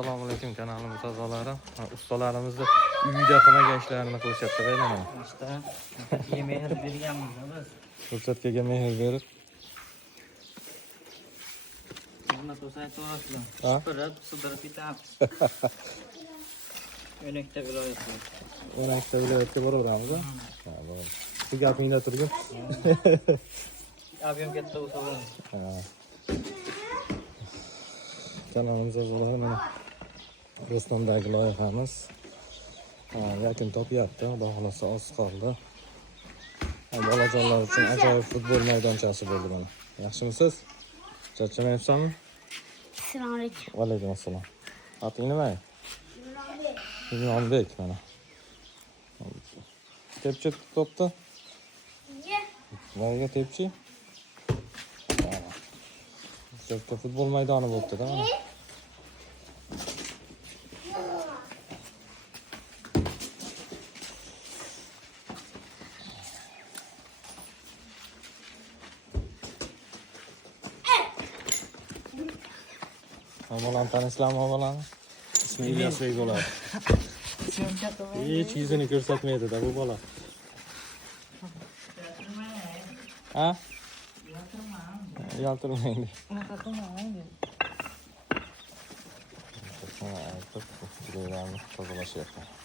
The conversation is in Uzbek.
Assalomu alaykum kanalimiz a'zolari. Ustalarimizni uyda qilmagan ishlarini qilishyapti, qaydami? İşte yemeği berganmiz biz. Fursatga mehr berib. Xizmat bo'lsa aytaverasizlar. Ha? Supurib, sudirib ketamiz. O'nakta viloyatda. O'nakta viloyatga boraveramiz, ha? Bo'ladi. Shu gapingda turgin. Ob'yem katta bo'lsa bo'ladi. Ha. Kanalimiz a'zolari mana Rustamdagi loyihamiz yakun topyapti. Xudo xolasa oz qoldi. Bolajonlar uchun ajoyib futbol maydonchasi bo'ldi mana. Yaxshimisiz? Charchamayapsanmi? Assalomu alaykum. Va alaykum assalom. Ating nima? Imronbek mana. Tepchi topdi. Voyga tepchi. Katta futbol maydoni bo'libdi-da mana. Obalan tanishlarmi obalarni? Ismi Ilyosbek bo'ladi. Sen katta bo'ladi. Hech yuzini ko'rsatmaydi-da bu bola. Ha? Yaltirmaydi. Unaqa qilmaydi. Aytib, tozalashayapti.